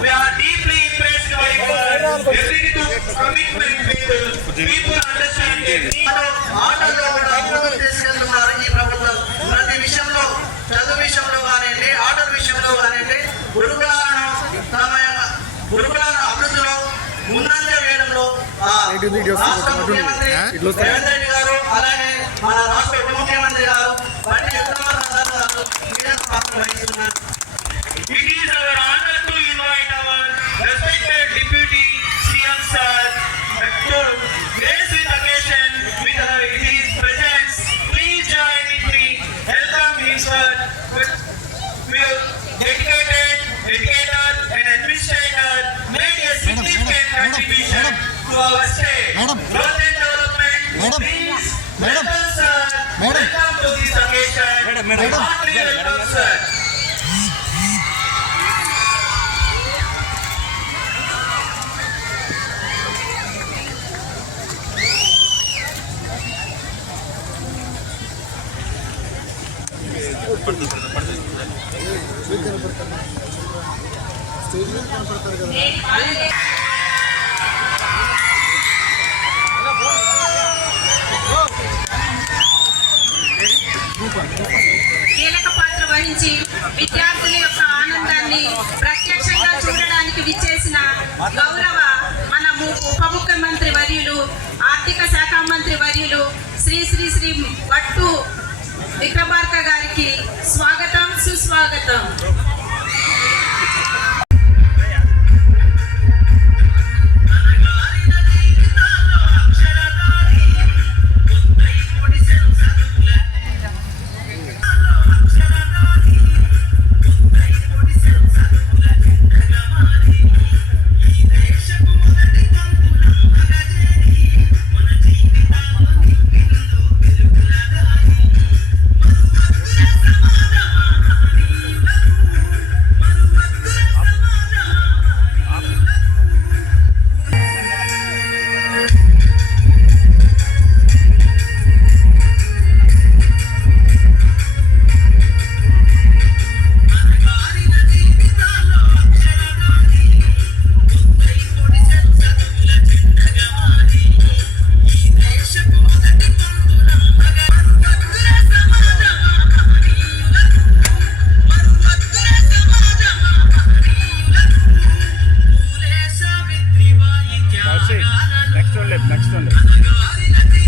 We are deeply impressed by your ability to commitment with people understanding. ఆటల్లో కూడా ముందుకు తీసుకెళ్తున్నారు ఈ ప్రభుత్వం. ప్రతి విషయంలో, చదువు విషయంలో కానివ్వండి, ఆటల విషయంలో కానివ్వండి, గురుకులాలను అభివృద్ధిలో ముందంజ వేయడంలో రాష్ట్ర ముఖ్యమంత్రి రేవంత్ రెడ్డి గారు, అలాగే మన రాష్ట్ర ఉప ముఖ్యమంత్రి గారు బండి విక్రమార్క గారు కీలక పాత్ర వహిస్తున్నారు. It is our honor to invite our respected Deputy CM Sir to grace with occasion with his presence. Please join with me. Welcome him, sir. We have dedicated, educator and administrator made a significant contribution to our state. Growth and development. Please welcome, sir. Welcome to this occasion. Heartily welcome, sir. కీలక పాత్ర వహించి విద్యార్థుల యొక్క ఆనందాన్ని ప్రత్యక్షంగా చూడడానికి విచ్చేసిన గౌరవ మన ఉప ముఖ్యమంత్రి వర్యులు, ఆర్థిక శాఖ మంత్రి వర్యులు శ్రీ శ్రీ శ్రీ వట్టు విక్రమార్క గారికి స్వాగతం, సుస్వాగతం. Next one. Vidyarthi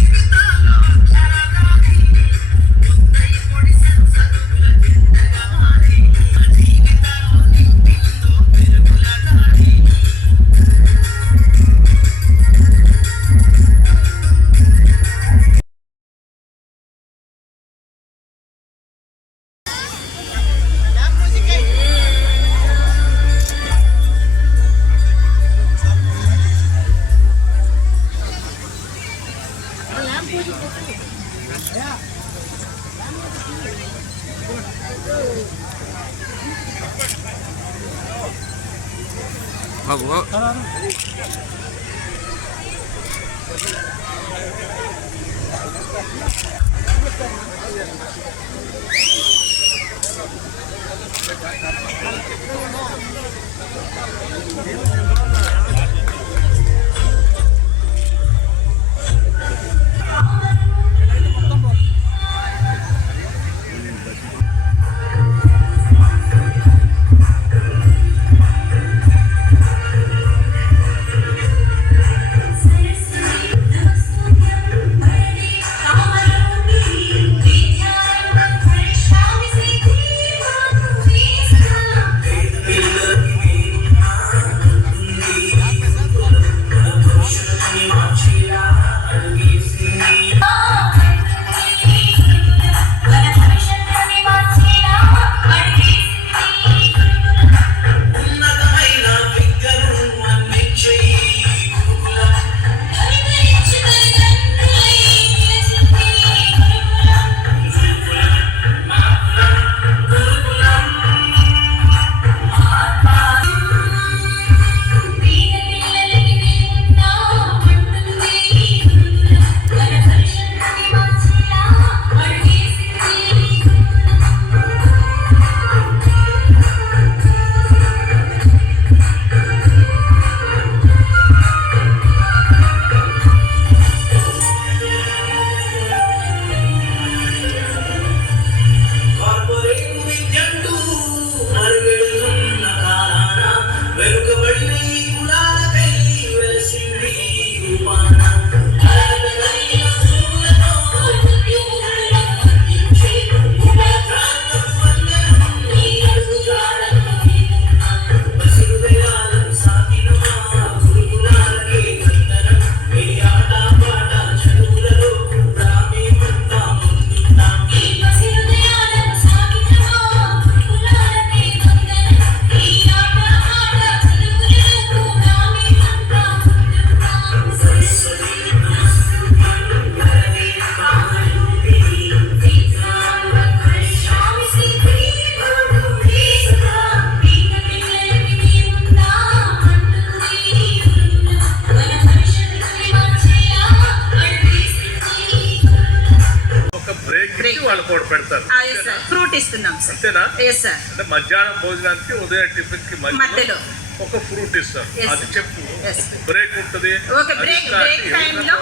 ఇస్తారు. ఎస్ సార్, ఫ్రూట్ ఇస్తున్నాం సార్. అంతేనా? Yes sir. అంటే మధ్యాహ్నం భోజనానికి ఉదయం టిఫిన్ కి మధ్యలో ఒక ఫ్రూట్ ఇస్తారు. Yes. అది చెప్పు. Yes. బ్రేక్ ఉంటుంది. ఓకే, బ్రేక్ టైంలో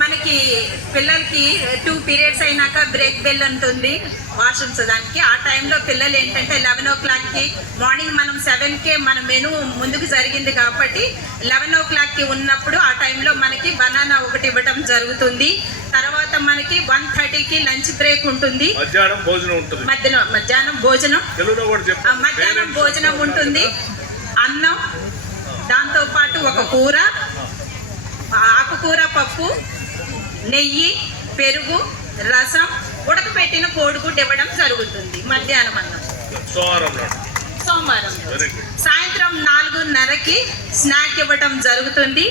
మనకి పిల్లలకి 2 పీరియడ్స్ అయినాక బ్రేక్ బెల్ ఉంటుంది వాష్రూమ్స్ దానికి. ఆ టైంలో పిల్లలు ఏంటంటే 11 o'clockకి, మార్నింగ్ మనం 7కే మన మెనూ ముందుకు జరిగింది కాబట్టి 11 o'clockకి ఉన్నప్పుడు ఆ టైంలో మనకి బనానా ఒకటి ఇవ్వడం జరుగుతుంది. తర్వాత మనకి 1:30కి లంచ్ బ్రేక్ ఉంటుంది. మధ్యాహ్నం భోజనం ఉంటుంది. మధ్యాహ్నం భోజనం, తెలుగులో కూడా చెప్పు. మధ్యాహ్నం భోజనం ఉంటుంది. అన్నం, దాంతో పాటు ఒక కూర, ఆకుకూర, పప్పు, నెయ్యి, పెరుగు, రసం, ఉడకపెట్టిన కోడిగుడ్డు ఇవ్వడం జరుగుతుంది మధ్యాహ్నం అన్నం. సోమవారం సాయంత్రం 4:30కి స్నాక్ ఇవ్వడం జరుగుతుంది.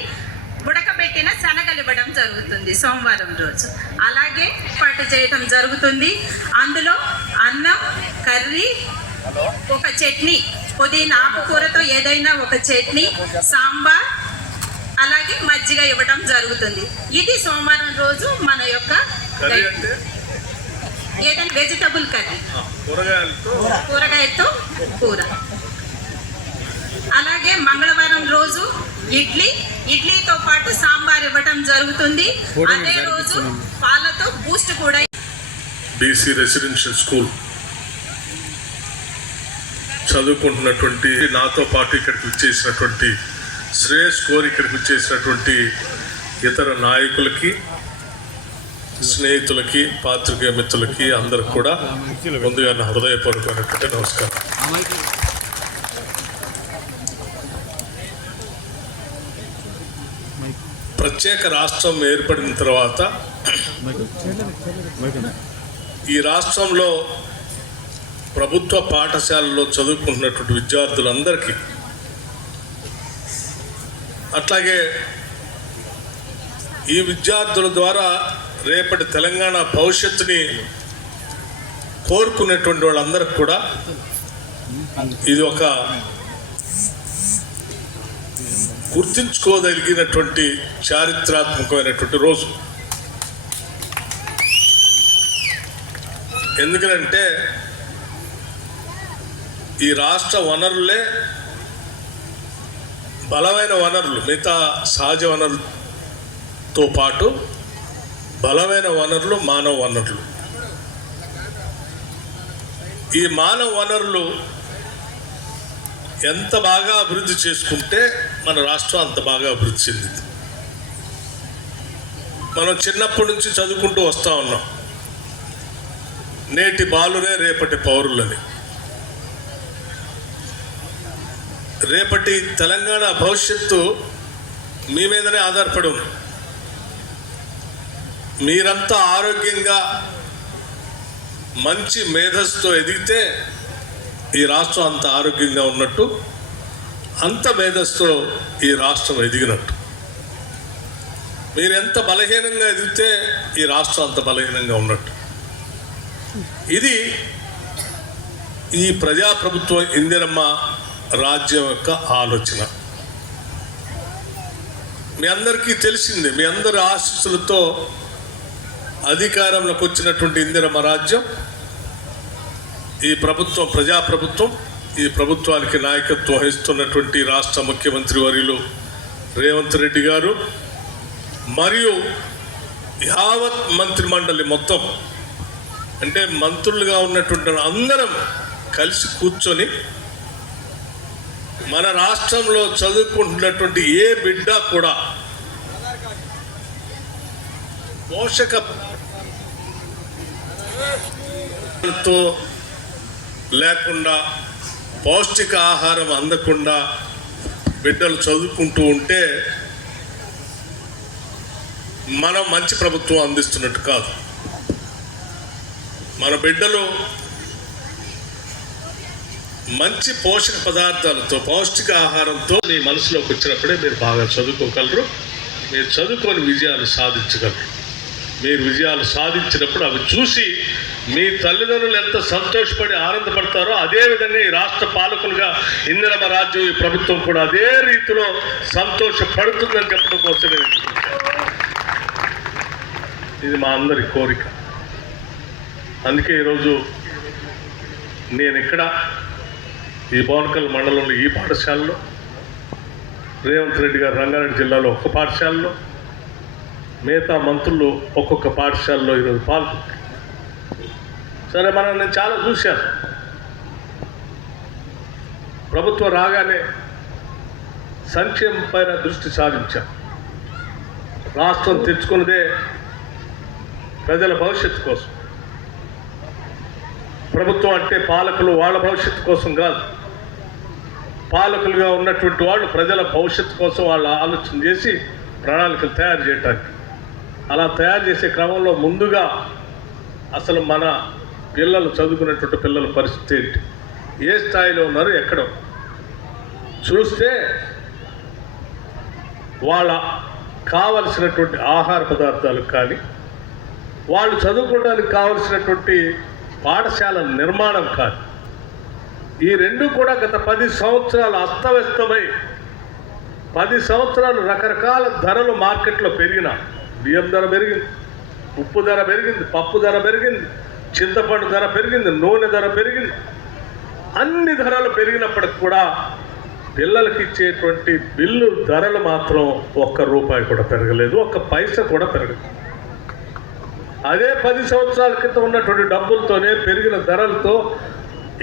ఉడకబెట్టిన శనగలు ఇవ్వడం జరుగుతుంది సోమవారం రోజు. అలాగే పాటు చేయడం జరుగుతుంది. అందులో అన్నం, కర్రీ, ఒక చట్నీ, పుదీనా ఆకుకూరతో ఏదైనా ఒక చట్నీ, సాంబార్, అలాగే మజ్జిగ ఇవ్వడం జరుగుతుంది. ఇది సోమవారం రోజు మన యొక్క ఏదైనా వెజిటబుల్ కర్రీ, కూరగాయలతో కూర. అలాగే మంగళవారం రోజు ఇడ్లీతో పాటు సాంబార్ ఇవ్వడం జరుగుతుంది. అదే రోజు పాలతో బూస్ట్ కూడా. బీసీ రెసిడెన్షియల్ స్కూల్ చదువుకుంటున్నటువంటి, నాతో పాటు ఇక్కడికి వచ్చేసినటువంటి శ్రేయస్ కోరి ఇక్కడికి వచ్చేసినటువంటి ఇతర నాయకులకి, స్నేహితులకి, పాత్రికేయ మిత్రులకి అందరికి కూడా ముందుగా నా హృదయపూర్వకమైనటువంటి నమస్కారం. ప్రత్యేక రాష్ట్రం ఏర్పడిన తర్వాత ఈ రాష్ట్రంలో ప్రభుత్వ పాఠశాలలో చదువుకుంటున్నటువంటి విద్యార్థులందరికీ, అట్లాగే ఈ విద్యార్థుల ద్వారా రేపటి తెలంగాణ భవిష్యత్తుని కోరుకునేటువంటి వాళ్ళందరికీ కూడా ఇది ఒక గుర్తించుకోదగినటువంటి చారిత్రాత్మకమైనటువంటి రోజు. ఎందుకంటే ఈ రాష్ట్ర వనరులే బలమైన వనరులు, మిగతా సహజ వనరులతో పాటు బలమైన వనరులు మానవ వనరులు. ఈ మానవ వనరులు ఎంత బాగా అభివృద్ధి చేసుకుంటే మన రాష్ట్రం అంత బాగా అభివృద్ధి చెందింది. మనం చిన్నప్పటి నుంచి చదువుకుంటూ వస్తూ ఉన్నాం, నేటి బాలురే రేపటి పౌరులని. రేపటి తెలంగాణ భవిష్యత్తు మీ మీదనే ఆధారపడి ఉంది. మీరంతా ఆరోగ్యంగా మంచి మేధస్సుతో ఎదిగితే ఈ రాష్ట్రం అంత ఆరోగ్యంగా ఉన్నట్టు, అంత మేధస్సుతో ఈ రాష్ట్రం ఎదిగినట్టు. మీరు ఎంత బలహీనంగా ఎదిగితే ఈ రాష్ట్రం అంత బలహీనంగా ఉన్నట్టు. ఇది ఈ ప్రజాప్రభుత్వం ఇందిరమ్మ రాజ్యం యొక్క ఆలోచన. మీ అందరికీ తెలిసిందే, మీ అందరి ఆశీస్సులతో అధికారంలోకి వచ్చినటువంటి ఇందిరమ్మ రాజ్యం, ఈ ప్రభుత్వం ప్రజాప్రభుత్వం, ఈ ప్రభుత్వానికి నాయకత్వం వహిస్తున్నటువంటి రాష్ట్ర ముఖ్యమంత్రి వర్యులు రేవంత్ రెడ్డి గారు మరియు యావత్ మంత్రిమండలి మొత్తం, అంటే మంత్రులుగా ఉన్నటువంటి అందరం కలిసి కూర్చొని మన రాష్ట్రంలో చదువుకుంటున్నటువంటి ఏ బిడ్డ కూడా పోషకతో లేకుండా, పౌష్టిక ఆహారం అందకుండా బిడ్డలు చదువుకుంటూ ఉంటే మనం మంచి ప్రభుత్వం అందిస్తున్నట్టు కాదు. మన బిడ్డలు మంచి పోషక పదార్థాలతో, పౌష్టిక ఆహారంతో మీ మనసులోకి వచ్చినప్పుడే మీరు బాగా చదువుకోగలరు. మీరు చదువుకొని విజయాలు సాధించగలరు. మీరు విజయాలు సాధించినప్పుడు అవి చూసి మీ తల్లిదండ్రులు ఎంత సంతోషపడి ఆనందపడతారో, అదేవిధంగా ఈ రాష్ట్ర పాలకులుగా ఇందిరమ్మ రాజ్యం, ఈ ప్రభుత్వం కూడా అదే రీతిలో సంతోషపడుతుందని చెప్పడం కోసమే ఇది మా అందరి కోరిక. అందుకే ఈరోజు నేను ఇక్కడ ఈ బోనకల్ మండలంలో ఈ పాఠశాలలో, రేవంత్ రెడ్డి గారు రంగారెడ్డి జిల్లాలో ఒక్క పాఠశాలలో, మిగతా మంత్రులు ఒక్కొక్క పాఠశాలలో ఈరోజు పాల్గొంటారు. సరే, నేను చాలా చూశాను. ప్రభుత్వం రాగానే సంక్షేమం పైన దృష్టి సారించాం. రాష్ట్రం తెచ్చుకున్నదే ప్రజల భవిష్యత్తు కోసం. ప్రభుత్వం అంటే పాలకులు వాళ్ళ భవిష్యత్తు కోసం కాదు, పాలకులుగా ఉన్నటువంటి వాళ్ళు ప్రజల భవిష్యత్తు కోసం వాళ్ళు ఆలోచన చేసి ప్రణాళికలు తయారు చేయడానికి. అలా తయారు చేసే క్రమంలో ముందుగా అసలు మన పిల్లలు చదువుకునేటువంటి పిల్లల పరిస్థితి ఏంటి, ఏ స్థాయిలో ఉన్నారు, ఎక్కడో చూస్తే వాళ్ళ కావలసినటువంటి ఆహార పదార్థాలు కానీ, వాళ్ళు చదువుకోవడానికి కావలసినటువంటి పాఠశాల నిర్మాణం కానీ, ఈ రెండు కూడా గత 10 సంవత్సరాలు అస్తవ్యస్తమై 10 సంవత్సరాలు రకరకాల ధరలు మార్కెట్లో పెరిగిన, బియ్యం ధర పెరిగింది, ఉప్పు ధర పెరిగింది, పప్పు ధర పెరిగింది, చింతపండు ధర పెరిగింది, నూనె ధర పెరిగింది. అన్ని ధరలు పెరిగినప్పటికి కూడా పిల్లలకి ఇచ్చేటువంటి బిల్లు ధరలు మాత్రం ₹1 కూడా పెరగలేదు, 1 పైసా కూడా పెరగలేదు. అదే 10 సంవత్సరాల క్రితం ఉన్నటువంటి డబ్బులతోనే పెరిగిన ధరలతో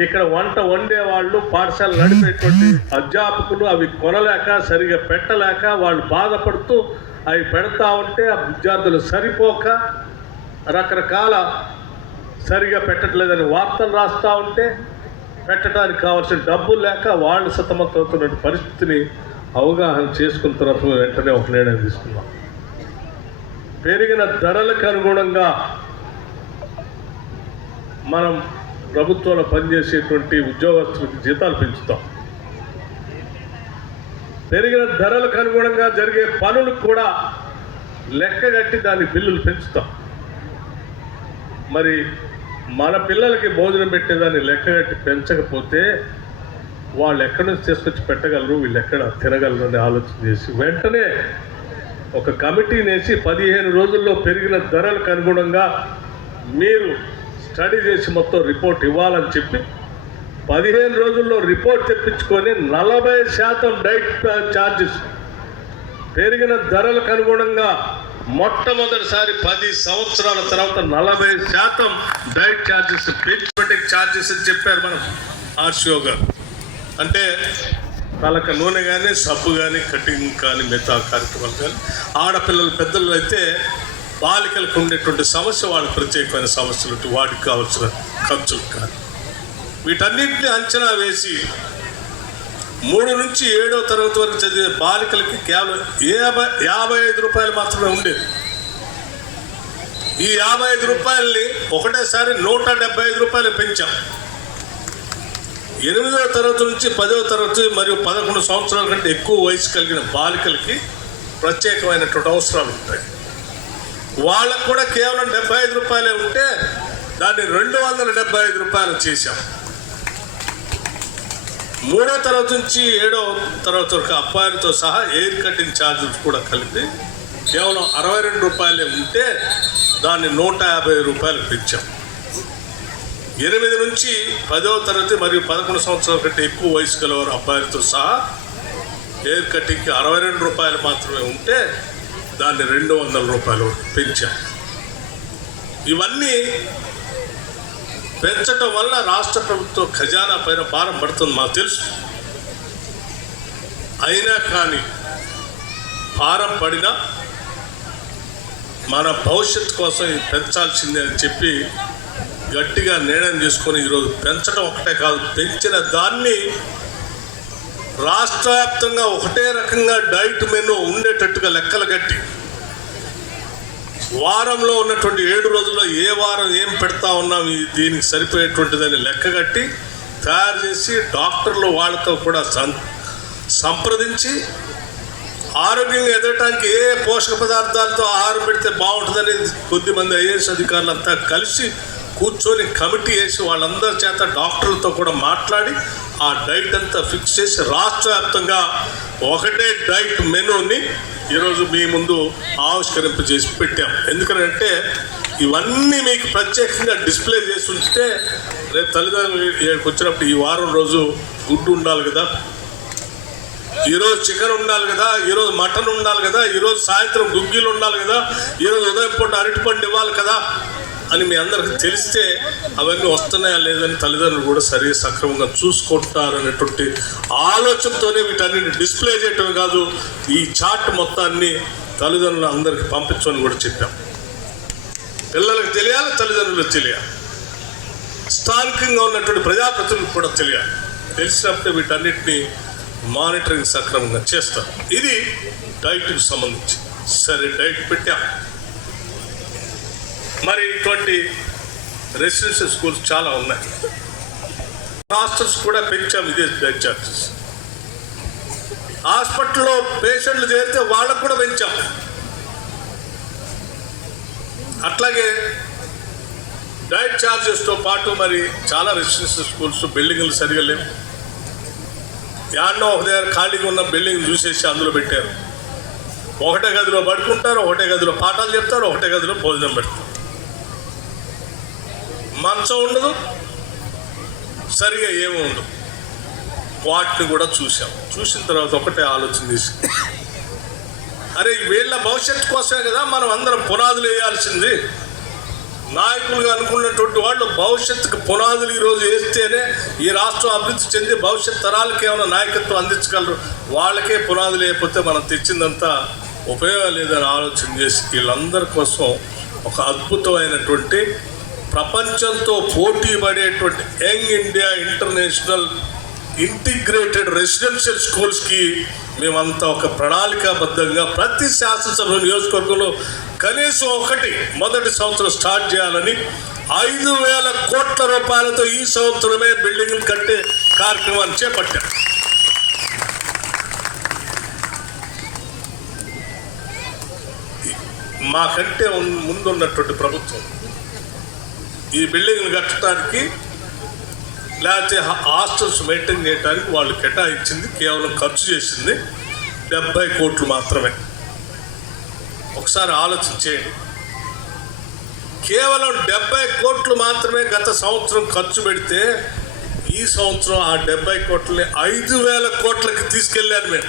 ఇక్కడ వంట వండేవాళ్ళు, పాఠశాల నడిపేటువంటి అధ్యాపకులు అవి కొనలేక, సరిగా పెట్టలేక వాళ్ళు బాధపడుతూ అవి పెడతా ఉంటే ఆ విద్యార్థులు సరిపోక, రకరకాల సరిగా పెట్టట్లేదని వార్తలు రాస్తూ ఉంటే పెట్టడానికి కావాల్సిన డబ్బులు లేక వాళ్ళు సతమతమవుతున్న పరిస్థితిని అవగాహన చేసుకున్న తర్వాత వెంటనే ఒక నిర్ణయం తీసుకున్నాం. పెరిగిన ధరలకు అనుగుణంగా మనం ప్రభుత్వంలో పనిచేసేటువంటి ఉద్యోగస్తులకు జీతాలు పెంచుతాం. పెరిగిన ధరలకు అనుగుణంగా జరిగే పనులకు కూడా లెక్కగట్టి దాని బిల్లులు పెంచుతాం. మరి మన పిల్లలకి భోజనం పెట్టేదాన్ని లెక్కగట్టి పెంచకపోతే వాళ్ళు ఎక్కడి నుంచి తీసుకొచ్చి పెట్టగలరు, వీళ్ళు ఎక్కడ తినగలరు అని ఆలోచన చేసి వెంటనే ఒక కమిటీని వేసి 15 రోజుల్లో పెరిగిన ధరలకు అనుగుణంగా మీరు స్టడీ చేసి మొత్తం రిపోర్ట్ ఇవ్వాలని చెప్పి 15 రోజుల్లో రిపోర్ట్ తెప్పించుకొని 40% డైట్ ఛార్జెస్ పెరిగిన ధరలకు అనుగుణంగా మొట్టమొదటిసారి 10 సంవత్సరాల తర్వాత 40% డైట్ ఛార్జెస్, పెంచుబడిక్ ఛార్జెస్ అని చెప్పారు మనం ఆర్షిఓ గారు. అంటే తలక నూనె కానీ, సబ్బు కానీ, కటింగ్ కానీ, మిగతా కార్యక్రమాలు కానీ, ఆడపిల్లలు పెద్దలు అయితే బాలికలకు ఉండేటువంటి సమస్య వాళ్ళకి ప్రత్యేకమైన సమస్యలు, వాటికి కావాల్సిన ఖర్చులు కానీ, వీటన్నిటిని అంచనా వేసి 3 నుంచి 7వ తరగతి వరకు చదివే బాలికలకి కేవలం ₹55 మాత్రమే ఉండేది. ఈ ₹55 ఒకటేసారి ₹175 పెంచాం. 8వ తరగతి నుంచి 10వ తరగతి మరియు 11 సంవత్సరాల కంటే ఎక్కువ వయసు కలిగిన బాలికలకి ప్రత్యేకమైనటువంటి అవసరాలు ఉంటాయి. వాళ్ళకు కూడా కేవలం ₹75 ఉంటే దాన్ని ₹275 చేశాం. 3వ తరగతి నుంచి 7వ తరగతి వరకు అబ్బాయిలతో సహా ఎయిర్ కటింగ్ ఛార్జెస్ కూడా కలిపి కేవలం ₹62 ఉంటే దాన్ని ₹150 పెంచాం. 8 నుంచి 10వ తరగతి మరియు 11 సంవత్సరాల కంటే ఎక్కువ వయసు గలవారు అబ్బాయిలతో సహా ఎయిర్ కటింగ్కి ₹62 మాత్రమే ఉంటే దాన్ని ₹200 పెంచాం. ఇవన్నీ పెంచడం వల్ల రాష్ట్ర ప్రభుత్వం ఖజానా పైన భారం పడుతుంది మాకు తెలుసు. అయినా కానీ భారం పడినా మన భవిష్యత్తు కోసం ఇది పెంచాల్సిందే అని చెప్పి గట్టిగా నిర్ణయం చేసుకొని ఈరోజు పెంచడం ఒకటే కాదు, పెంచిన దాన్ని రాష్ట్ర వ్యాప్తంగా ఒకటే రకంగా డైట్ మెనూ ఉండేటట్టుగా లెక్కలు కట్టి వారంలో ఉన్నటువంటి 7 రోజుల్లో ఏ వారం ఏం పెడతా ఉన్నాం దీనికి సరిపోయేటువంటిదని లెక్కగట్టి తయారు చేసి డాక్టర్లు వాళ్ళతో కూడా సంప్రదించి ఆరోగ్యంగా ఎదగటానికి ఏ పోషక పదార్థాలతో ఆహారం పెడితే బాగుంటుందని కొద్దిమంది ఐఏఎస్ అధికారులంతా కలిసి కూర్చొని కమిటీ వేసి వాళ్ళందరి చేత డాక్టర్లతో కూడా మాట్లాడి ఆ డైట్ అంతా ఫిక్స్ చేసి రాష్ట్ర వ్యాప్తంగా ఒకటే డైట్ మెనూని ఈరోజు మీ ముందు ఆవిష్కరింపజేసి పెట్టాం. ఎందుకంటే ఇవన్నీ మీకు ప్రత్యేకంగా డిస్ప్లే చేసి ఉంచితే రేపు తల్లిదండ్రులు వచ్చినప్పుడు ఈ వారం రోజు గుడ్డు ఉండాలి కదా, ఈరోజు చికెన్ ఉండాలి కదా, ఈరోజు మటన్ ఉండాలి కదా, ఈరోజు సాయంత్రం గుగ్గిలు ఉండాలి కదా, ఈరోజు ఉదయం పూట అరటిపండు ఇవ్వాలి కదా అని మీ అందరికి తెలిస్తే అవన్నీ వస్తున్నాయా లేదని తల్లిదండ్రులు కూడా సక్రమంగా చూసుకుంటారనేటువంటి ఆలోచనతోనే వీటన్నిటిని డిస్ప్లే చేయటం కాదు, ఈ చార్ట్ మొత్తాన్ని తల్లిదండ్రులు అందరికి పంపించమని కూడా చెప్పాం. పిల్లలకు తెలియాలి, తల్లిదండ్రులకు తెలియాలి, స్థానికంగా ఉన్నటువంటి ప్రజాప్రతినిధులకు కూడా తెలియాలి. తెలిసినప్పుడే వీటన్నిటిని మానిటరింగ్ సక్రమంగా చేస్తారు. ఇది డైట్కి సంబంధించి. సరే, డైట్ పెట్టాం. మరి ఇటువంటి రెసిడెన్షియల్ స్కూల్స్ చాలా ఉన్నాయి. హాస్టల్స్ కూడా పెంచాం ఇదే డైట్ చార్జెస్. హాస్పిటల్లో పేషెంట్లు చేరితే వాళ్ళకు కూడా పెంచాం. అట్లాగే డైట్ ఛార్జెస్తో పాటు మరి చాలా రెసిడెన్షియల్ స్కూల్స్ బిల్డింగ్లు సరిగా లేవు. యాడ్నో ఒక దగ్గర ఖాళీగా ఉన్న బిల్డింగ్ చూసేసి అందులో పెట్టారు. ఒకటే గదిలో పడుకుంటారు, ఒకటే గదిలో పాఠాలు చెప్తారు, ఒకటే గదిలో భోజనం పెడతారు. మంచం ఉండదు, సరిగా ఏమీ ఉండదు. వాటిని కూడా చూసాం. చూసిన తర్వాత ఒకటే ఆలోచన చేసి, అరే వీళ్ళ భవిష్యత్తు కోసమే కదా మనం అందరం పునాదులు వేయాల్సింది. నాయకులుగా అనుకున్నటువంటి వాళ్ళు భవిష్యత్తుకు పునాదులు ఈరోజు వేస్తేనే ఈ రాష్ట్రం అభివృద్ధి చెంది భవిష్యత్ తరాలకి ఏమైనా నాయకత్వం అందించగలరు. వాళ్ళకే పునాదులు వేయకపోతే మనం తెచ్చిందంతా ఉపయోగం లేదని ఆలోచన చేసి వీళ్ళందరి కోసం ఒక అద్భుతమైనటువంటి ప్రపంచంతో పోటీ పడేటువంటి young India international integrated residential స్కూల్స్కి మేమంతా ఒక ప్రణాళికాబద్ధంగా ప్రతి శాసనసభ నియోజకవర్గంలో కనీసం ఒకటి మొదటి సంవత్సరం స్టార్ట్ చేయాలని 5,000 కోట్ల రూపాయలతో ఈ సంవత్సరమే బిల్డింగ్లు కట్టే కార్యక్రమాన్ని చేపట్టాం. మాకంటే ముందున్నటువంటి ప్రభుత్వం ఈ బిల్డింగ్లు కట్టడానికి లేకపోతే హాస్టల్స్ మెయింటైన్ చేయడానికి వాళ్ళు కేటాయించింది కేవలం ఖర్చు చేసింది 70 కోట్లు మాత్రమే. ఒకసారి ఆలోచన చేయండి. కేవలం 70 కోట్లు మాత్రమే గత సంవత్సరం ఖర్చు పెడితే ఈ సంవత్సరం ఆ 70 కోట్లని 5,000 కోట్లకి తీసుకెళ్ళాను మేము.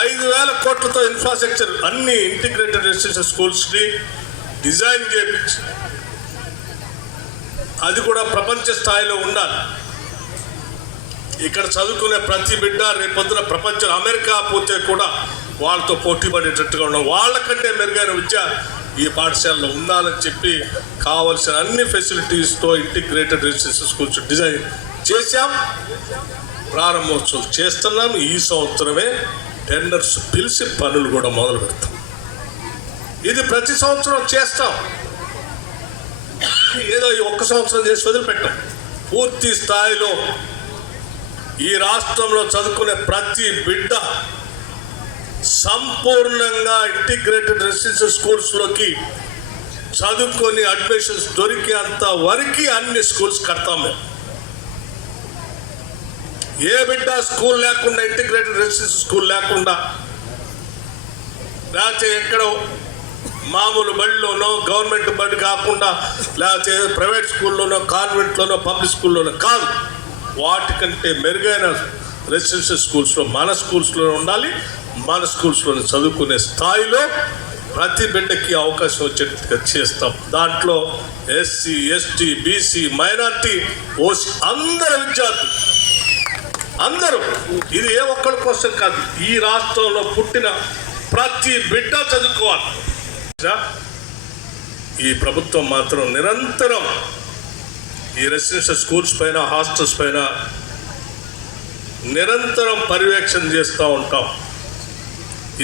5,000 కోట్లతో ఇన్ఫ్రాస్ట్రక్చర్ అన్ని ఇంటిగ్రేటెడ్ రెసిడెన్షియల్ స్కూల్స్ని డిజైన్ చేయించి అది కూడా ప్రపంచ స్థాయిలో ఉండాలి. ఇక్కడ చదువుకునే ప్రతి బిడ్డ రేపొద్దున ప్రపంచం అమెరికా పోతే కూడా వాళ్ళతో పోటీ పడేటట్టుగా ఉన్నాం. వాళ్ళకంటే మెరుగైన విద్య ఈ పాఠశాలలో ఉండాలని చెప్పి కావలసిన అన్ని ఫెసిలిటీస్తో ఇంటిగ్రేటెడ్ రెసిడెన్షియల్ స్కూల్స్ డిజైన్ చేశాం. ప్రారంభోత్సవం చేస్తున్నాం. ఈ సంవత్సరమే టెండర్స్ పిలిచి పనులు కూడా మొదలు పెడతాం. ఇది ప్రతి సంవత్సరం చేస్తాం. ఏదో ఈ ఒక్క సంవత్సరం చేసి వదిలిపెట్టాం. పూర్తి స్థాయిలో ఈ రాష్ట్రంలో చదువుకునే ప్రతి బిడ్డ సంపూర్ణంగా ఇంటిగ్రేటెడ్ రెసిడెన్షియల్ స్కూల్స్లోకి చదువుకొని అడ్మిషన్స్ దొరికేంత వరకు అన్ని స్కూల్స్ కడతాం మేము. ఏ బిడ్డ స్కూల్ లేకుండా ఇంటిగ్రేటెడ్ రెసిడెన్షియల్ స్కూల్ లేకుండా లేకపోతే ఎక్కడో మామూలు బడిలోనో గవర్నమెంట్ బడి కాకుండా లేకపోతే ప్రైవేట్ స్కూల్లోనో కాన్వెంట్లోనో పబ్లిక్ స్కూల్లోనో కాదు, వాటికంటే మెరుగైన రెసిడెన్షియల్ స్కూల్స్లో మన స్కూల్స్లో ఉండాలి. మన స్కూల్స్లో చదువుకునే స్థాయిలో ప్రతి బిడ్డకి అవకాశం వచ్చేట్టుగా చేస్తాం. దాంట్లో SC, ST, BC, minority, OC అందరు విద్యార్థులు అందరూ. ఇది ఏ ఒక్కరి కోసం కాదు, ఈ రాష్ట్రంలో పుట్టిన ప్రతి బిడ్డ చదువుకోవాలి. ఈ ప్రభుత్వం మాత్రం నిరంతరం ఈ రెసిడెన్షియల్ స్కూల్స్ పైన హాస్టల్స్ పైన నిరంతరం పర్యవేక్షణ చేస్తూ ఉంటాం.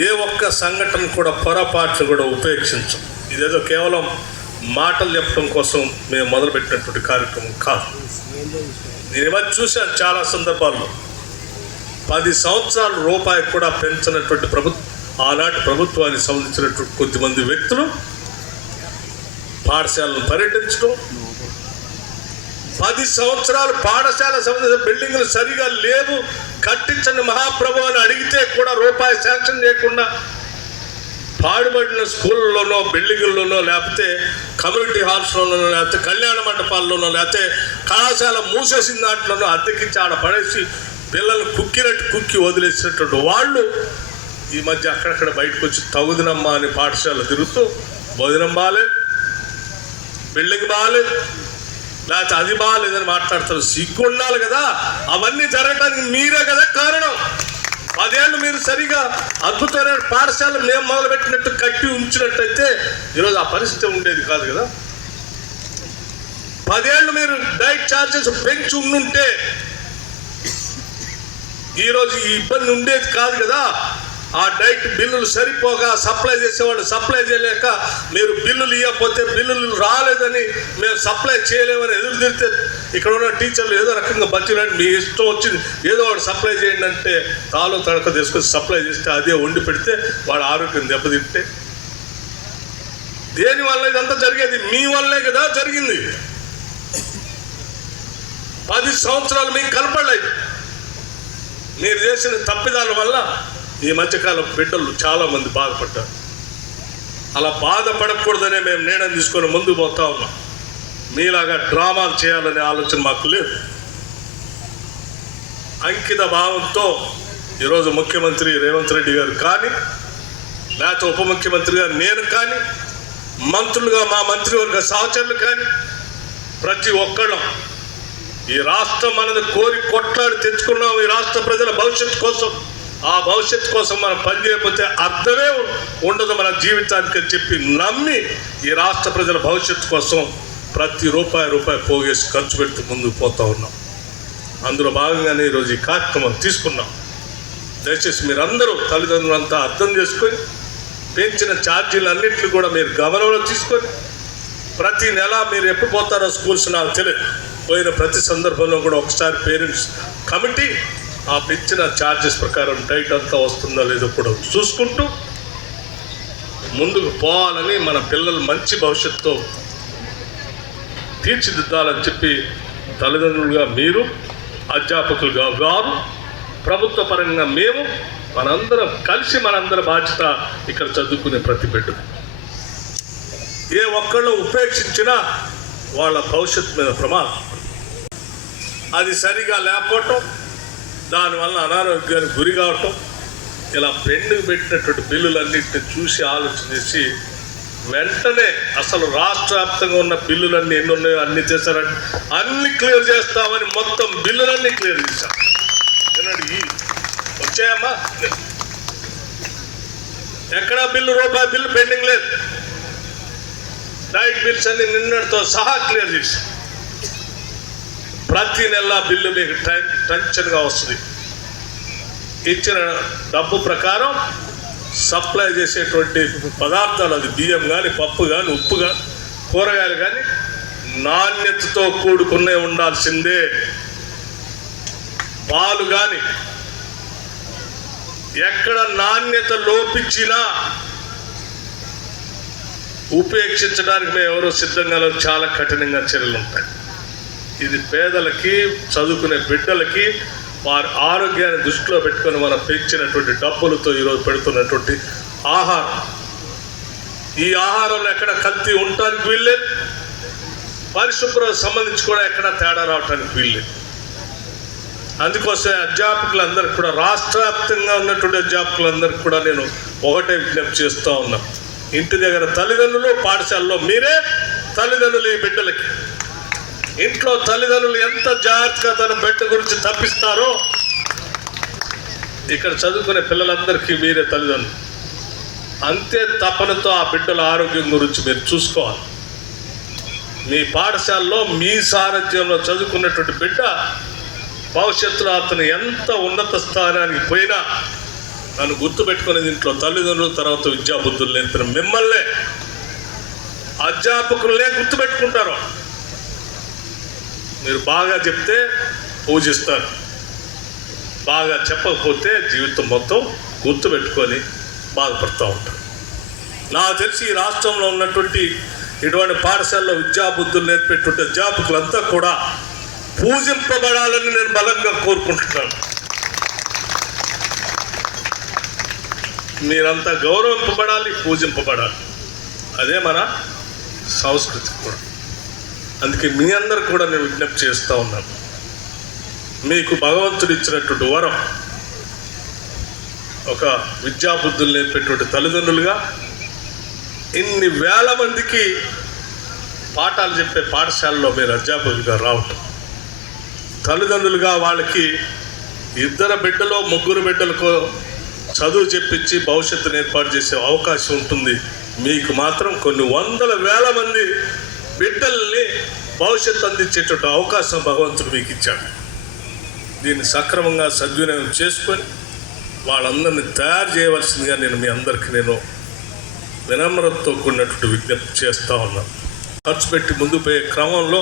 ఏ ఒక్క సంఘటన కూడా పొరపాట్లు కూడా ఉపేక్షించం. ఇదేదో కేవలం మాటలు చెప్పడం కోసం మేము మొదలుపెట్టినటువంటి కార్యక్రమం కాదు. నేను ఇవన్నీ చూశాను చాలా సందర్భాల్లో. 10 సంవత్సరాల రూపాయి కూడా పెంచినటువంటి ఆనాటి ప్రభుత్వానికి సంబంధించినటువంటి కొద్దిమంది వ్యక్తులు పాఠశాలను పర్యటించడం, 10 సంవత్సరాలు పాఠశాల సంబంధించిన బిల్డింగ్లు సరిగా లేవు కట్టించని మహాప్రభు అని అడిగితే కూడా రూపాయి శాంక్షన్ చేయకుండా పాడుబడిన స్కూళ్ళలోనో బిల్డింగుల్లోనో లేకపోతే కమ్యూనిటీ హాల్స్లోనో లేకపోతే కళ్యాణ మండపాల్లోనో లేకపోతే కళాశాల మూసేసిన దాంట్లోనో అద్దెకించి ఆడ పడేసి పిల్లలు కుక్కినట్టు కుక్కి వదిలేసినటువంటి వాళ్ళు ఈ మధ్య అక్కడక్కడ బయటకు వచ్చి తగుదనమ్మా అని పాఠశాల తిరుగుతూ భోజనం బాగాలేదు, బిల్డింగ్ బాగాలేదు, లేకపోతే అది బాగాలేదని మాట్లాడతారు. సిగ్గు ఉండాలి కదా. అవన్నీ జరగడానికి మీరే కదా కారణం. 10 ఏళ్ళు మీరు సరిగా అద్భుతమైన పాఠశాల మేము మొదలుపెట్టినట్టు కట్టి ఉంచినట్టయితే ఈరోజు ఆ పరిస్థితి ఉండేది కాదు కదా. 10 ఏళ్ళు మీరు డైట్ ఛార్జెస్ పెంచి ఉండుంటే ఈరోజు ఈ ఇబ్బంది ఉండేది కాదు కదా. ఆ డైట్ బిల్లులు సరిపోగా సప్లై చేసేవాళ్ళు సప్లై చేయలేక మీరు బిల్లులు ఇవ్వకపోతే బిల్లులు రాలేదని మేము సప్లై చేయలేమని ఎదురు తిరిగితే ఇక్కడ ఉన్న టీచర్లు ఏదో రకంగా బతిరండి, మీ ఇష్టం వచ్చింది ఏదో వాడు సప్లై చేయండి అంటే తాలో తడక తీసుకొచ్చి సప్లై చేస్తే అదే వండి పెడితే వాడు ఆరోగ్యం దెబ్బతింటే దేనివల్ల ఇదంతా జరిగేది? మీ వల్లే కదా జరిగింది. 10 సంవత్సరాలు మీకు కనపడలేదు. మీరు చేసిన తప్పిదాల వల్ల ఈ మధ్యకాలం బిడ్డలు చాలామంది బాధపడ్డారు. అలా బాధపడకూడదనే మేము నిర్ణయం తీసుకొని ముందుకు పోతా ఉన్నాం. మీలాగా డ్రామాలు చేయాలనే ఆలోచన మాకు లేదు. అంకిత భావంతో ఈరోజు ముఖ్యమంత్రి రేవంత్ రెడ్డి గారు కానీ లేకపోతే ఉప ముఖ్యమంత్రిగా నేను కానీ మంత్రులుగా మా మంత్రివర్గ సహచరులు కానీ ప్రతి ఒక్కళ్ళం ఈ రాష్ట్రం మనది కోరి కొట్లాడి తెచ్చుకున్నాం. ఈ రాష్ట్ర ప్రజల భవిష్యత్తు కోసం, ఆ భవిష్యత్తు కోసం మనం పనిచేయకపోతే అర్థమే ఉండదు మన జీవితానికి అని చెప్పి నమ్మి ఈ రాష్ట్ర ప్రజల భవిష్యత్తు కోసం ప్రతి రూపాయి పోగేసి ఖర్చు పెడుతూ ముందుకు పోతూ ఉన్నాం. అందులో భాగంగానే ఈరోజు ఈ కార్యక్రమం తీసుకున్నాం. దయచేసి మీరందరూ తల్లిదండ్రులంతా అర్థం చేసుకొని పెంచిన ఛార్జీలన్నింటినీ కూడా మీరు గమనంలో తీసుకొని ప్రతి నెల మీరు ఎప్పుడు పోతారో స్కూల్స్ నాకు తెలియదు, పోయిన ప్రతి సందర్భంలో కూడా ఒకసారి పేరెంట్స్ కమిటీ ఆ పెంచిన ఛార్జెస్ ప్రకారం డైట్ అంతా వస్తుందో లేదో కూడా చూసుకుంటూ ముందుకు పోవాలని, మన పిల్లలు మంచి భవిష్యత్తుతో తీర్చిదిద్దాలని చెప్పి తల్లిదండ్రులుగా మీరు, అధ్యాపకులుగా వారు, ప్రభుత్వ పరంగా మేము మనందరం కలిసి మనందరి బాధ్యత ఇక్కడ చదువుకునే ప్రతి బిడ్డ. ఏ ఒక్కళ్ళు ఉపేక్షించినా వాళ్ళ భవిష్యత్తు మీద ప్రమాదం. అది సరిగా లేకపోవటం, దానివల్ల అనారోగ్యానికి గురి కావటం, ఇలా పెండింగ్ పెట్టినటువంటి బిల్లులన్నింటినీ చూసి ఆలోచన చేసి వెంటనే అసలు రాష్ట్ర వ్యాప్తంగా ఉన్న బిల్లులన్నీ ఎన్ని ఉన్నాయో అన్ని చేశారంటే అన్ని క్లియర్ చేస్తామని మొత్తం బిల్లులన్నీ క్లియర్ చేశాం. ఈ వచ్చాయమ్మా, ఎక్కడా రూపాయి బిల్లు పెండింగ్ లేదు. డైట్ బిల్స్ అన్ని నిన్నటితో సహా క్లియర్ చేశాం. ప్రతి నెల బిల్లు మీకు టెన్షన్గా వస్తుంది. ఇచ్చిన డబ్బు ప్రకారం సప్లై చేసేటువంటి పదార్థాలు, అది బియ్యం కానీ పప్పు కానీ ఉప్పు కానీ కూరగాయలు కానీ నాణ్యతతో కూడుకునే ఉండాల్సిందే. పాలు కానీ ఎక్కడ నాణ్యత లోపించినా ఉపేక్షించడానికి మేము ఎవరో సిద్ధంగా చాలా కఠినంగా చర్యలు ఉంటాయి. ఇది పేదలకి, చదువుకునే బిడ్డలకి వారి ఆరోగ్యాన్ని దృష్టిలో పెట్టుకొని మనం పెంచినటువంటి డబ్బులతో ఈరోజు పెడుతున్నటువంటి ఆహారం. ఈ ఆహారంలో ఎక్కడ కల్తీ ఉండటానికి వీల్లేదు, పరిశుభ్రత సంబంధించి కూడా ఎక్కడ తేడా రావడానికి వీల్లేదు. అందుకోసం అధ్యాపకులందరికీ కూడా, రాష్ట్ర వ్యాప్తంగా ఉన్నటువంటి అధ్యాపకులందరికీ కూడా నేను ఒకటే విజ్ఞప్తి చేస్తూ ఉన్నా. ఇంటి దగ్గర తల్లిదండ్రులు, పాఠశాలలో మీరే తల్లిదండ్రులు. ఈ బిడ్డలకి ఇంట్లో తల్లిదండ్రులు ఎంత జాగ్రత్తగా తన బిడ్డ గురించి తప్పిస్తారో ఇక్కడ చదువుకునే పిల్లలందరికీ మీరే తల్లిదండ్రులు. అంతే తపనతో ఆ బిడ్డల ఆరోగ్యం గురించి మీరు చూసుకోవాలి. మీ పాఠశాలలో మీ సారథ్యంలో చదువుకున్నటువంటి బిడ్డ భవిష్యత్తులో అతను ఎంత ఉన్నత స్థానానికి పోయినా నన్ను గుర్తుపెట్టుకునేది ఇంట్లో తల్లిదండ్రులు, తర్వాత విద్యాబుద్ధులు నేర్పిన మిమ్మల్నే, అధ్యాపకులనే గుర్తుపెట్టుకుంటారు. మీరు బాగా చెప్తే పూజిస్తారు, బాగా చెప్పకపోతే జీవితం మొత్తం గుర్తుపెట్టుకొని బాధపడుతూ ఉంటారు. నాకు తెలిసి ఈ రాష్ట్రంలో ఉన్నటువంటి ఇటువంటి పాఠశాలలో విద్యాబుద్ధులు నేర్పేటువంటి అధ్యాపకులంతా కూడా పూజింపబడాలని నేను బలంగా కోరుకుంటున్నాను. మీరంతా గౌరవింపబడాలి, పూజింపబడాలి. అదే మన సంస్కృతి కూడా. అందుకే మీ అందరు కూడా నేను విజ్ఞప్తి చేస్తూ ఉన్నాను, మీకు భగవంతుడు ఇచ్చినటువంటి వరం ఒక విద్యాబుద్ధులు నేర్పేటువంటి తల్లిదండ్రులుగా ఇన్ని వేల మందికి పాఠాలు చెప్పే పాఠశాలలో మీరు అధ్యాపకులుగా రావటం, తల్లిదండ్రులుగా వాళ్ళకి 2 బిడ్డలో 3 బిడ్డలకు చదువు చెప్పించి భవిష్యత్తును ఏర్పాటు చేసే అవకాశం ఉంటుంది. మీకు మాత్రం కొన్ని 100,000 మంది బిడ్డల్ని భవిష్యత్తు అందించేటువంటి అవకాశం భగవంతుడు మీకు ఇచ్చాడు. దీన్ని సక్రమంగా సద్వినియోగం చేసుకొని వాళ్ళందరినీ తయారు చేయవలసిందిగా మీ అందరికీ నేను వినమ్రతతో కూడినటువంటి విజ్ఞప్తి చేస్తూ ఉన్నాను. ఖర్చు పెట్టి ముందుకు పోయే క్రమంలో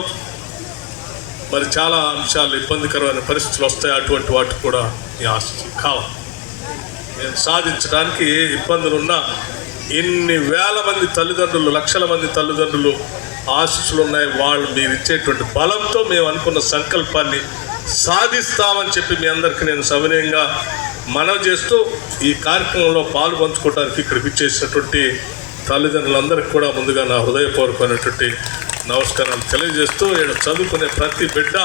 మరి చాలా అంశాలు ఇబ్బందికరమైన పరిస్థితులు వస్తాయి. అటువంటి వాటికి కూడా మీ ఆశలు కావాలి. నేను సాధించడానికి ఏ ఇబ్బందులు ఉన్నా ఇన్ని వేల మంది తల్లిదండ్రులు, లక్షల మంది తల్లిదండ్రులు ఆశీస్సులు ఉన్నాయి. వాళ్ళు మీరు ఇచ్చేటువంటి బలంతో మేము అనుకున్న సంకల్పాన్ని సాధిస్తామని చెప్పి మీ అందరికీ నేను సవినయంగా మనవి చేస్తూ ఈ కార్యక్రమంలో పాలు పంచుకోవడానికి ఇక్కడికి ఇచ్చేసినటువంటి తల్లిదండ్రులందరికీ కూడా ముందుగా నా హృదయపూర్వకమైనటువంటి నమస్కారాలు తెలియజేస్తూ, ఇక్కడ చదువుకునే ప్రతి బిడ్డ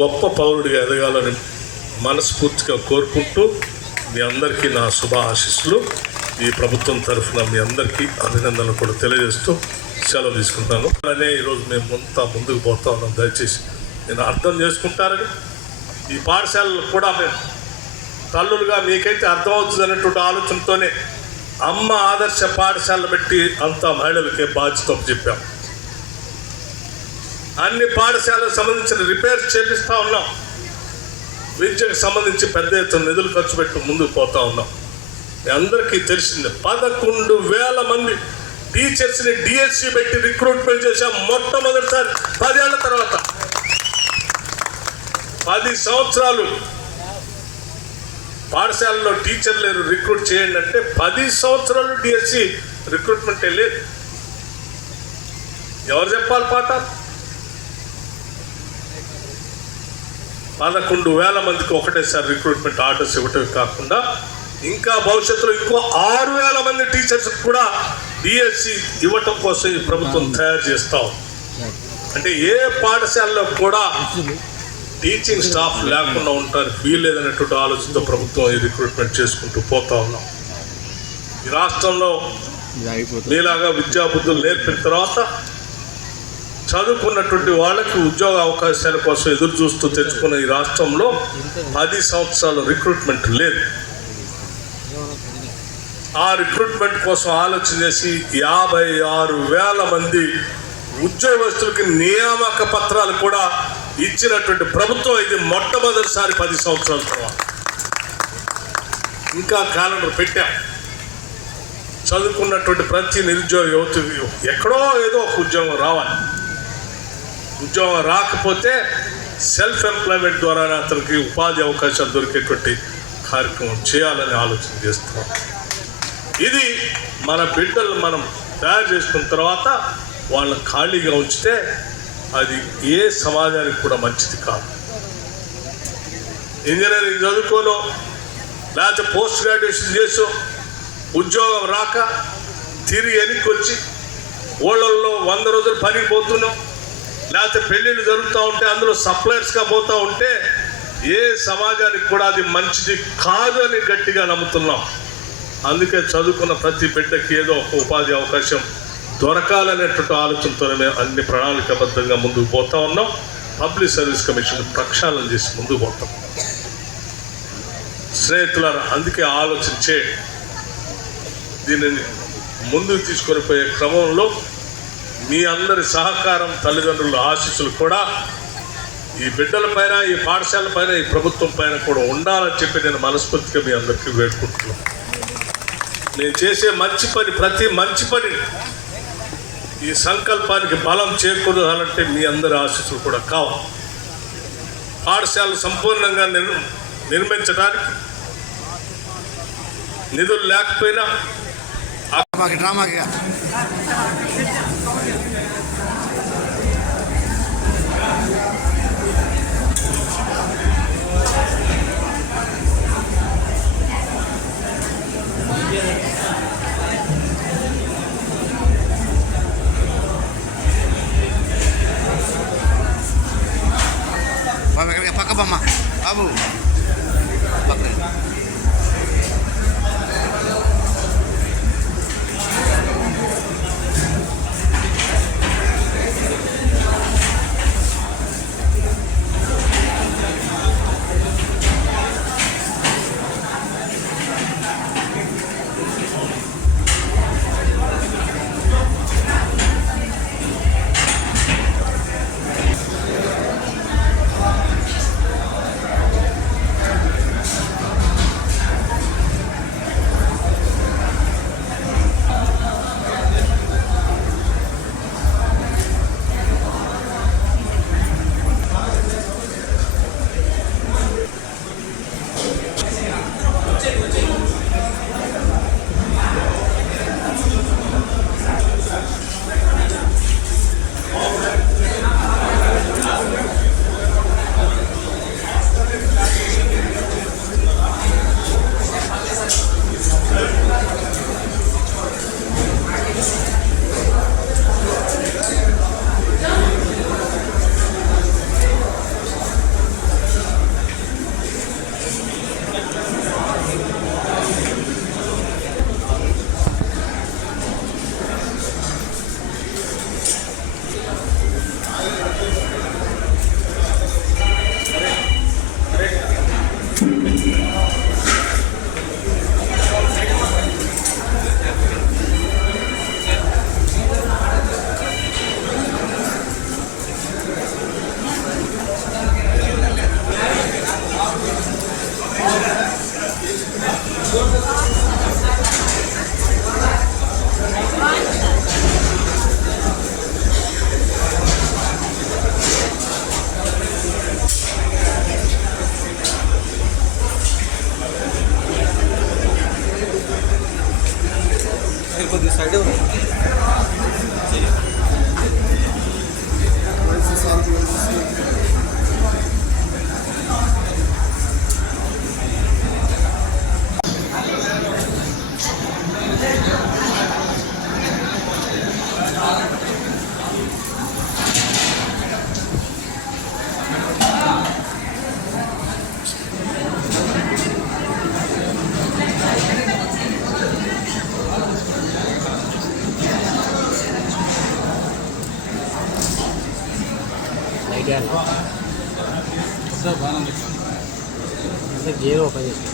గొప్ప పౌరుడిగా ఎదగాలని మనస్ఫూర్తిగా కోరుకుంటూ మీ అందరికీ నా శుభ ఆశీస్సులు ఈ ప్రభుత్వం తరఫున మీ అందరికీ అభినందనలు కూడా తెలియజేస్తూ సెలవు తీసుకుంటాను. అలానే ఈరోజు మేము అంతా ముందుకు పోతా ఉన్నాం. దయచేసి నేను అర్థం చేసుకుంటారని ఈ పాఠశాలలు కూడా మేము తల్లులుగా మీకైతే అర్థమవుతుంది అనేటువంటి ఆలోచనతోనే అమ్మ ఆదర్శ పాఠశాలలు పెట్టి అంతా మహిళలకే బాధ్యత చెప్పాం. అన్ని పాఠశాలకు సంబంధించిన రిపేర్స్ చేపిస్తూ ఉన్నాం. విద్యకు సంబంధించి పెద్ద ఎత్తున నిధులు ఖర్చు పెట్టి ముందుకు పోతా ఉన్నాం. మీ అందరికీ తెలిసిందే 11,000 మంది టీచర్స్ని డిఎస్సి పెట్టి రిక్రూట్మెంట్ చేశాం. మొట్టమొదటిసారి 10 ఏళ్ల తర్వాత 10 సంవత్సరాలు పాఠశాలలో టీచర్లు రిక్రూట్ చేయండి అంటే 10 సంవత్సరాలు డిఎస్సి రిక్రూట్మెంట్ లేదు. ఎవరు చెప్పాలి పాఠ? 11,000 మందికి ఒకటేసారి రిక్రూట్మెంట్ ఆర్డర్స్ ఇవ్వటమే కాకుండా ఇంకా భవిష్యత్తులో ఇంకో 6,000 మంది టీచర్స్ కూడా డిఎస్సి ఇవ్వటం కోసం ఈ ప్రభుత్వం తయారు చేస్తాం. అంటే ఏ పాఠశాలలో కూడా టీచింగ్ స్టాఫ్ లేకుండా ఉంటానికి వీల్లేదనేటువంటి ఆలోచనతో ప్రభుత్వం ఈ రిక్రూట్మెంట్ చేసుకుంటూ పోతా ఉన్నాం. ఈ రాష్ట్రంలో మీలాగా విద్యాబుద్ధులు నేర్పిన తర్వాత చదువుకున్నటువంటి వాళ్ళకి ఉద్యోగ అవకాశాల కోసం ఎదురు చూస్తూ తెచ్చుకున్న ఈ రాష్ట్రంలో 10 సంవత్సరాల రిక్రూట్మెంట్ లేదు. ఆ రిక్రూట్మెంట్ కోసం ఆలోచన చేసి 56,000 మంది ఉద్యోగస్తులకి నియామక పత్రాలు కూడా ఇచ్చినటువంటి ప్రభుత్వం ఇది మొట్టమొదటిసారి 10 సంవత్సరాల తర్వాత. ఇంకా క్యాలెండర్ పెట్టాం. చదువుకున్నటువంటి ప్రతి నిరుద్యోగ యువతికి ఎక్కడో ఏదో ఒక ఉద్యోగం రావాలి. ఉద్యోగం రాకపోతే సెల్ఫ్ ఎంప్లాయ్మెంట్ ద్వారా అతనికి ఉపాధి అవకాశాలు దొరికేటువంటి కార్యక్రమం చేయాలని ఆలోచన చేస్తున్నాం. ఇది మన బిడ్డలు మనం తయారు చేసుకున్న తర్వాత వాళ్ళని ఖాళీగా ఉంచితే అది ఏ సమాజానికి కూడా మంచిది కాదు. ఇంజనీరింగ్ చదువుకోను లేకపోతే పోస్ట్ గ్రాడ్యుయేషన్ చేసో ఉద్యోగం రాక తిరిగి వెనక్కి వచ్చి ఊళ్ళల్లో 100 రోజులు పనికి పోతున్నాం, లేకపోతే పెళ్ళిళ్ళు జరుగుతూ ఉంటే అందులో సప్లయర్స్గా పోతూ ఉంటే ఏ సమాజానికి కూడా అది మంచిది కాదు అని గట్టిగా నమ్ముతున్నాం. అందుకే చదువుకున్న ప్రతి బిడ్డకి ఏదో ఒక ఉపాధి అవకాశం దొరకాలనేటువంటి ఆలోచనతోనే మేము అన్ని ప్రణాళికాబద్ధంగా ముందుకు పోతా ఉన్నాం. పబ్లిక్ సర్వీస్ కమిషన్ ప్రక్షాళన చేసి ముందుకు పోతాం. స్నేహితులారా, అందుకే ఆలోచించే దీనిని ముందుకు తీసుకొని పోయే క్రమంలో మీ అందరి సహకారం, తల్లిదండ్రుల ఆశీస్సులు కూడా ఈ బిడ్డల పైన, ఈ పాఠశాల పైన, ఈ ప్రభుత్వం పైన కూడా ఉండాలని చెప్పి నేను మనస్ఫూర్తిగా మీ అందరికీ వేడుకుంటున్నాను. నేను చేసే మంచి పని, ప్రతి మంచి పని ఈ సంకల్పానికి బలం చేకూరాలంటే మీ అందరి ఆశీస్సులు కూడా కావాలి. పాఠశాలలు సంపూర్ణంగా నిర్మించడానికి నిధులు లేకపోయినా గేర్ ఓపెన్ చేసి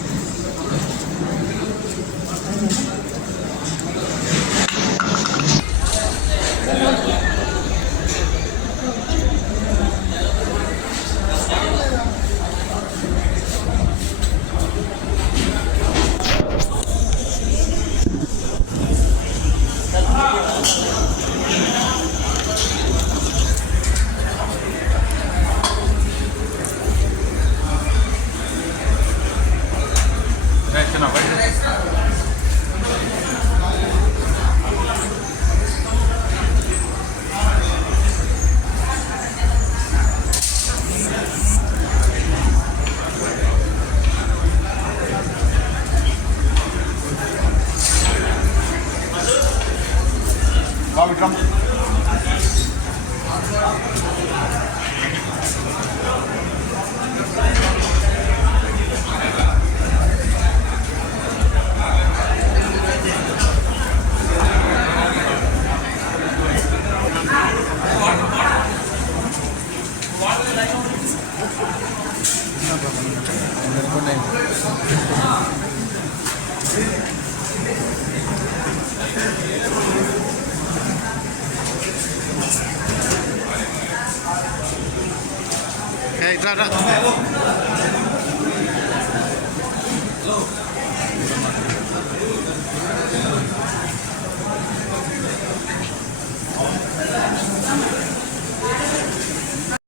ఇట్లా